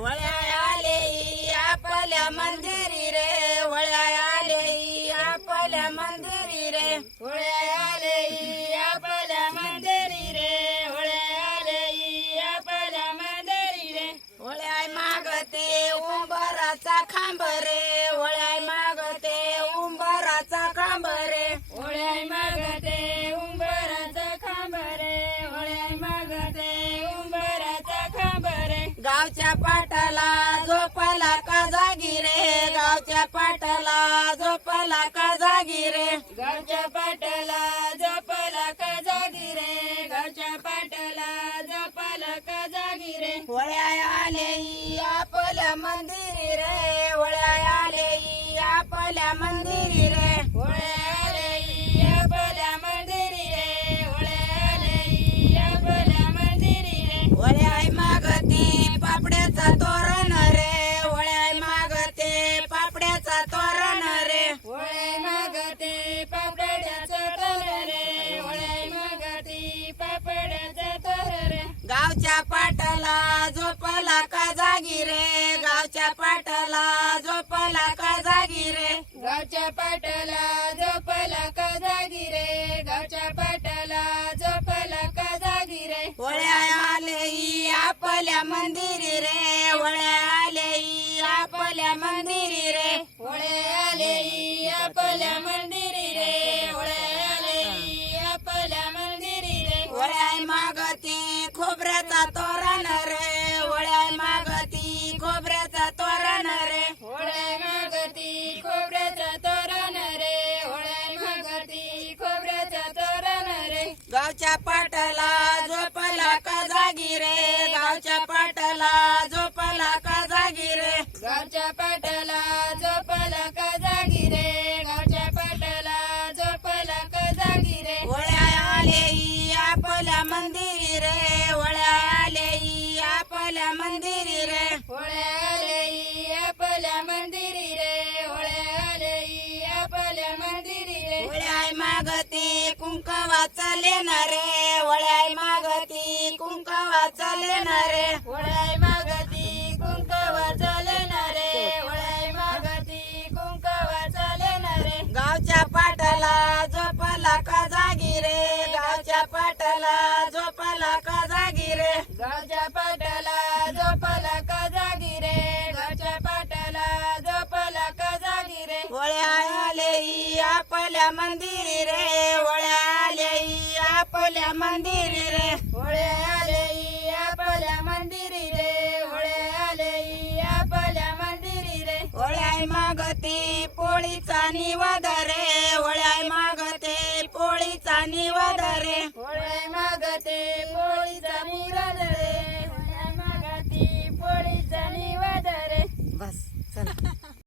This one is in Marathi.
होळ्या आले आपल्या मंदिरी रे, होळ्या आले आपल्या मंदिरी रे, होळ्या आले आपल्या मंदिरी रे, होळ्या आले आपल्या मंदिरी रे, होळ्या मागते उंबराचा खांब रे, होळ्या मागते उंबराचा खांब रे, होळ्या मागते उंबराचा खांब रे, होळ्या मागते उंबराचा खांब रे, गावच्या पाटाला झोपला का जागी रे, गावच्या पाटाला झोपला का जागी रे, गावच्या पाटाला झोपला का जागी रे, गावच्या पाटाला झोपला का जागी रे, होळ्या आले आपल्या मंदिरी रे, होळ्या आले आपल्या मंदिरी रे, होळ्या आले आपल्या मंदिरी रे, होळ्या आले आपल्या मंदिरी रे, होळ्या मागते पापड्याचा तोरण रे, होळ्या मागते पापड्याचा तोरण रे, होळ्या मागते पापड्याचा तोरण रे, होळ्या मागते पापड्याचा तोरण रे, गावच्या पाटाला झोपला का जागी रे, गावच्या पाटाला झोपला का जागी रे, गावच्या पाटाला झोपला का जागी रे, गावच्या पाटाला झोपला का जागी रे, होळ्या आले आपल्या मंदिरी रे, होळ्या आले आपल्या मंदिरी रे, होळ्या आले आपल्या मंदिरी रे, होळ्या आले आपल्या मंदिरी रे, होळ्या मागती खोबऱ्याचा तोरण रे, होळ्या मागती खोबऱ्याचा तोरण रे, होळ्या मागती खोबऱ्याचा तोरण रे, होळ्या मागती खोबऱ्याचा तोरण रे, गावच्या पाटाला झोपला का जागी रे, गावच्या पाटाला झोपला का जागी रे, गावच्या पाटाला झोपला का जागी रे, गावच्या पाटाला झोपला का जागी रे, होळ्या आले आपल्या मंदिरी रे, होळ्या आले आपल्या मंदिरी रे, होळ्या आले आपल्या मंदिरी रे, होळ्या आले आपल्या मंदिरी रे, होळ्या मागती कुंकवाचा लेणार रे, होळ्या मागती कुंकवाचा लेणार रे, होळ्या मागती कुंकवाचा लेणार रे, होळ्या मागती कुंकवाचा लेणार रे, गावच्या पाटाला झोपला का जागी रे, गावच्या पाटाला झोपला का जागी रे, गावच्या पाटाला झोपला का जागी रे, गावच्या पाटाला झोपला का जागी रे, होळ्या आले आपल्या मंदिरी रे, होळ्या आले आपल्या मंदिरी रे, होळ्या आले आपल्या मंदिरी रे, होळ्या आले आपल्या मंदिरी रे, होळ्या मागते पोळीचा निवाद रे, होळ्या मागते पोळीचा निवाद रे, होळ्या